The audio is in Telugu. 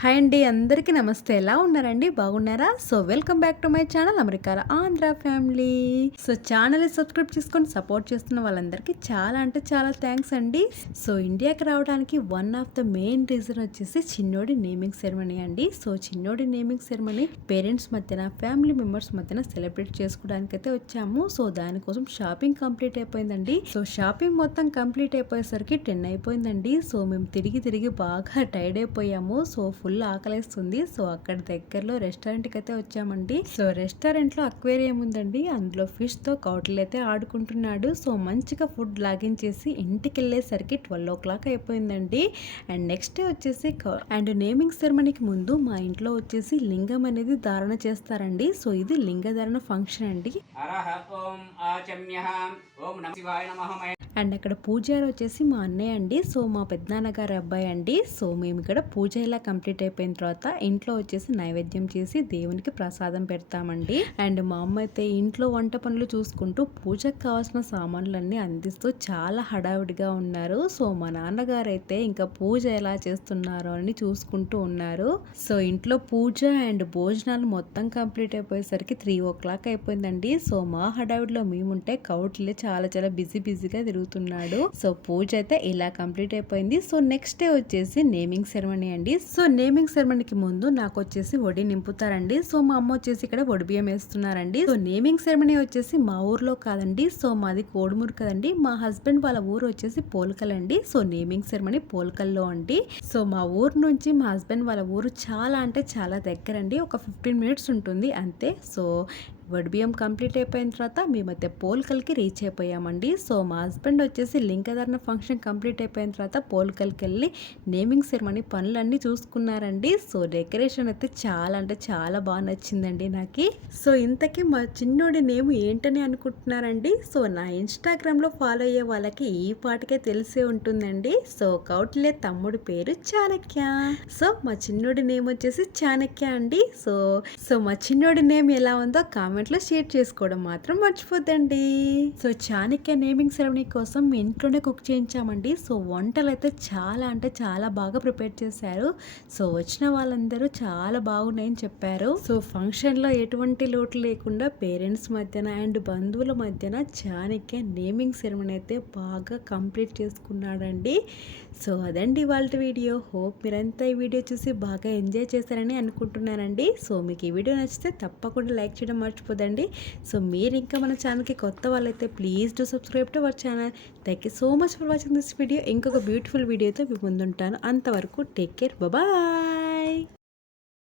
హాయ్ అండి, అందరికీ నమస్తే. ఎలా ఉన్నారండి? బాగున్నారా? So welcome back to my channel అమెరికాల ఆంధ్ర ఫ్యామిలీ. సో ఛానల్ని సబ్స్క్రైబ్ చేసుకొని సపోర్ట్ చేస్తున్న వాళ్ళందరికీ చాలా అంటే చాలా థ్యాంక్స్ అండి. సో ఇండియాకి రావడానికి one of the main reason వచ్చేసి చిన్నోడి నేమింగ్ సెరమనీ అండి. సో చిన్నోడి నేమింగ్ సెరమనీ పేరెంట్స్ మధ్యన, ఫ్యామిలీ మెంబర్స్ మధ్యన సెలబ్రేట్ చేసుకోవడానికి అయితే వచ్చాము. సో దానికోసం షాపింగ్ కంప్లీట్ అయిపోయిందండి. సో షాపింగ్ మొత్తం కంప్లీట్ అయిపోయేసరికి 10 అయిపోయిందండి. సో మేము తిరిగి బాగా టైర్డ్ అయిపోయాము. సో ఫుల్ ఆకలేస్తుంది. సో అక్కడ దగ్గరలో రెస్టారెంట్కి అయితే వచ్చామండి. సో రెస్టారెంట్లో అక్వేరియం ఉందండి. అందులో ఫిష్ తో కౌటలు అయితే ఆడుకుంటున్నాడు. సో మంచిగా ఫుడ్ లాగించేసి ఇంటికి వెళ్ళేసరికి 12 o'clock అయిపోయిందండి. అండ్ నెక్స్ట్ డే వచ్చేసి అండ్ నేమింగ్ సెరమనీకి ముందు మా ఇంట్లో వచ్చేసి లింగం అనేది ధారణ చేస్తారండి. సో ఇది లింగ ధారణ ఫంక్షన్ అండి. అండ్ అక్కడ పూజారి వచ్చేసి మా అన్నయ్య అండి. సో మా పెద్దనాన్నగారి అబ్బాయి అండి. సో మేము ఇక్కడ పూజ ఇలా కంప్లీట్ అయిపోయిన తర్వాత ఇంట్లో వచ్చేసి నైవేద్యం చేసి దేవునికి ప్రసాదం పెడతామండి. అండ్ మా అమ్మ అయితే ఇంట్లో వంట పనులు చూసుకుంటూ పూజకు కావాల్సిన సామాన్లన్నీ అందిస్తూ చాలా హడావిడిగా ఉన్నారు. సో మా నాన్నగారు అయితే ఇంకా పూజ ఎలా చేస్తున్నారో అని చూసుకుంటూ ఉన్నారు. సో ఇంట్లో పూజ అండ్ భోజనాలు మొత్తం కంప్లీట్ అయిపోయేసరికి 3 o'clock అయిపోయిందండి. సో మా హడావిడిలో మేముంటే కౌట్లే చాలా బిజీగా తిరుగుతున్నాడు. సో పూజ అయితే ఇలా కంప్లీట్ అయిపోయింది. సో నెక్స్ట్ డే వచ్చేసి నేమింగ్ సెరమనీ అండి. సో నేమింగ్ సెరమనీకి ముందు నాకు వచ్చేసి వడి నింపుతారండి. సో మా అమ్మ వచ్చేసి ఇక్కడ వడి బియ్యం వేస్తున్నారండి. సో నేమింగ్ సెరమనీ వచ్చేసి మా ఊర్లో కాదండి. సో మాది కోడుమూరు కదండి. మా హస్బెండ్ వాళ్ళ ఊరు వచ్చేసి పోల్కల్ అండి. సో నేమింగ్ సెరమనీ పోల్కల్లో అండి. సో మా ఊరు నుంచి మా హస్బెండ్ వాళ్ళ ఊరు చాలా అంటే చాలా దగ్గర అండి. ఒక 15 minutes ఉంటుంది అంతే. సో వడిబియ్యం కంప్లీట్ అయిపోయిన తర్వాత మేమైతే పోల్కల్కి రీచ్ అయిపోయామండి. సో మా హస్బెండ్ వచ్చేసి లింగధారణ ఫంక్షన్ కంప్లీట్ అయిపోయిన తర్వాత పోల్కల్కి వెళ్ళి నేమింగ్ సెరమనీ పనులన్నీ చూసుకున్నారండి. సో డెకరేషన్ అయితే చాలా అంటే చాలా బాగా నచ్చిందండి నాకు. సో ఇంతకీ మా చిన్నోడి నేమ్ ఏంటని అనుకుంటున్నారండి. సో నా ఇన్స్టాగ్రామ్లో ఫాలో అయ్యే వాళ్ళకి ఈ పాటికే తెలిసే ఉంటుందండి. సో కౌటిల్య తమ్ముడి పేరు చాణక్య. సో మా చిన్నోడి నేమ్ వచ్చేసి చాణక్య అండి. సో మా చిన్నోడి నేమ్ ఎలా ఉందో కామెంట్లో షేర్ చేసుకోవడం మాత్రం మర్చిపోద్దండి. సో చాణక్య నేమింగ్ సెరమనీ కోసం ఇంట్లోనే కుక్ చేయించామండి. సో వంటలు అయితే చాలా అంటే చాలా బాగా ప్రిపేర్ చేశారు. సో వచ్చిన వాళ్ళందరూ చాలా బాగున్నాయని చెప్పారు. సో ఫంక్షన్లో ఎటువంటి లోటు లేకుండా పేరెంట్స్ మధ్యన అండ్ బంధువుల మధ్యన చాణక్య నేమింగ్ సెరమనీ అయితే బాగా కంప్లీట్ చేసుకున్నాడండి. సో అదండి వాళ్ళ వీడియో. హోప్ మీరంతా ఈ వీడియో చూసి బాగా ఎంజాయ్ చేశారని అనుకుంటున్నానండి. సో మీకు ఈ వీడియో నచ్చితే తప్పకుండా లైక్ చేయడం మర్చిపోదండి. సో మీరు ఇంకా మన ఛానల్కి కొత్త వాళ్ళైతే please do subscribe to our channel. Thank you so much for watching this video. ఇంకొక బ్యూటిఫుల్ వీడియోతో మీ ముందుంటాను. అంతవరకు టేక్ కేర్, బాయ్.